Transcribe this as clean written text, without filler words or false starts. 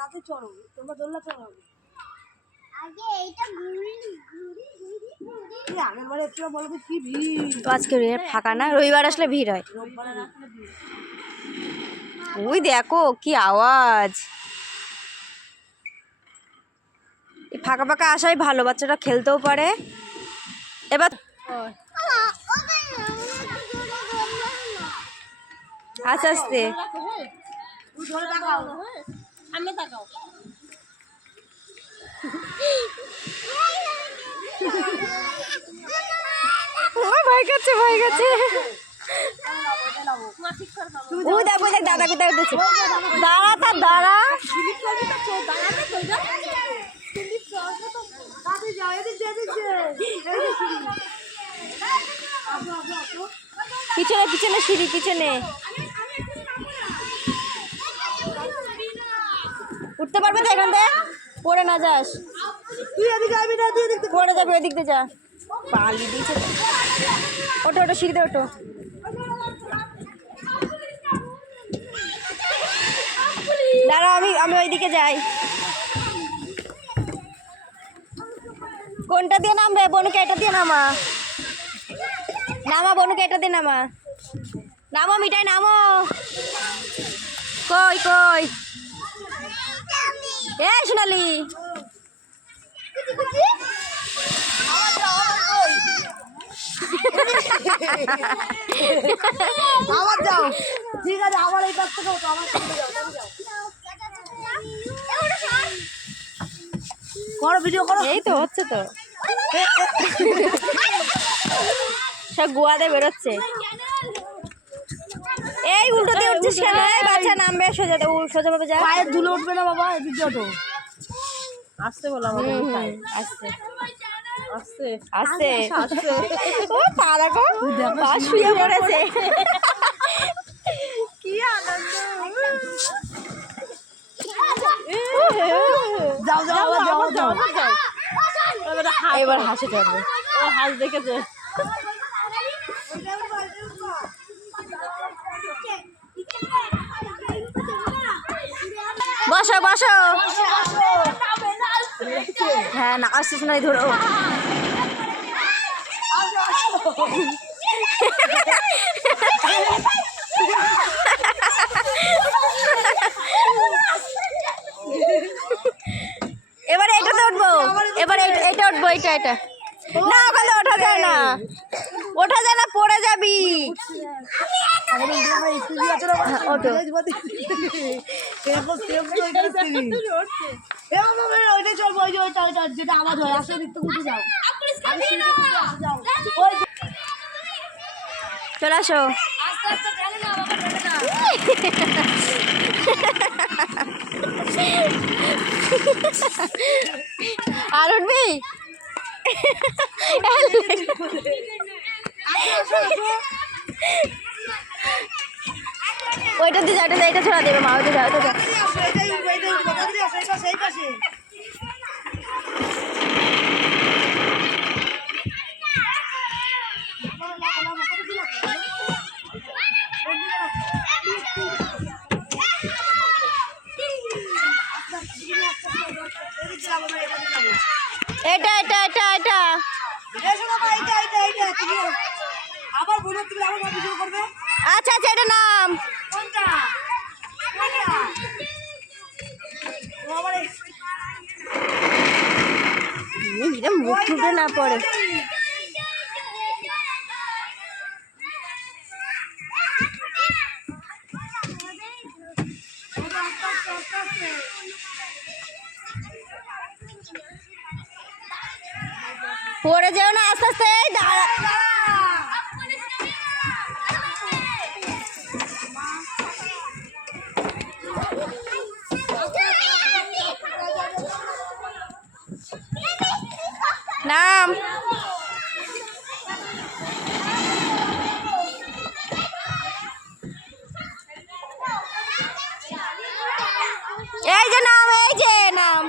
রাতে চড়ো, তোমরা দোলনা চড়াবে। আজকে ফাঁকা না, রবিবার আসলে ভিড় হয়। ওই দেখো কি আওয়াজ, ফাঁকা ফাঁকা আসাই ভালো, বাচ্চারা খেলতেও পারে। এবার আস্তে আস্তে ভয় গেছে ভয় গেছে। ও দেখো দেখ দাদা কোথায় উঠেছে, দাঁড়া তার দাঁড়া। পিছনে পিছনে সিঁড়ি পিছনে, উঠতে পারবে তো এখান থেকে, পড়ে না যাস, পড়ে যাবে ওই দিক দিয়ে যা, পালি দিয়েছে। ওঠো ওঠো সিঁড়িতে ওঠো। দাঁড়াও আমি আমি ওইদিকে যাই। কোনটা দিয়ে নামবে? বনুকে এটা দিয়ে নামা, নামা বনুকে এটা দিয়ে নামা, নামো মিঠাই নামো। কই কই এ সোনালি, আবার যাও, ঠিক আছে আবার এই পাশ থেকে ওঠো, আমার সামনে যাও, করো ভিডিও করো। এই তো হচ্ছে তো, সব গোয়াতে বেরোচ্ছে। এই উল্টো দিয়ে উঠছিস কেন? বাচ্চা নামবে, সোজা সোজা ভাবে যা, পায়ের ধুলো উঠবে না বাবা, এদিকে ওঠো। আসতে বলো আমাকে, আসতে আসতে আসতে আসতে। ও পা দেখো, পা শুয়ে পড়েছে। কি আনন্দ। যাও যাও যাও যাও যাও। এবার হাসি চড়বে, ও হাস দেখেছে। বসো বসো। হ্যাঁ না আসছিস না, ধরো। এবার এটাতে উঠবো, এবার এটা উঠবো, এটা এটা না, ওখানে ওঠা যায় না, ওঠা যায় না, পড়ে যাবি। ওঠো যেটা আওয়াজ হয়, আসলে দিক থেকে উঠে যাও। চলে আসো। আর উঠবি? ওইটা দিয়ে যাটা, এইটা ছড়া দেবে মা, ওইটা যাও, ওইটা যাও। এটা এটা এটা এটা আবার বলো, তুমি আবার ভিডিও করবে। আচ্ছা আচ্ছা, এটা নাম কোনটা? মুখ ফুটে না পড়ে। পড়ে যাও না, আস্তে আস্তে দাঁড়া। নাম এই যে নাম, এই যে নাম।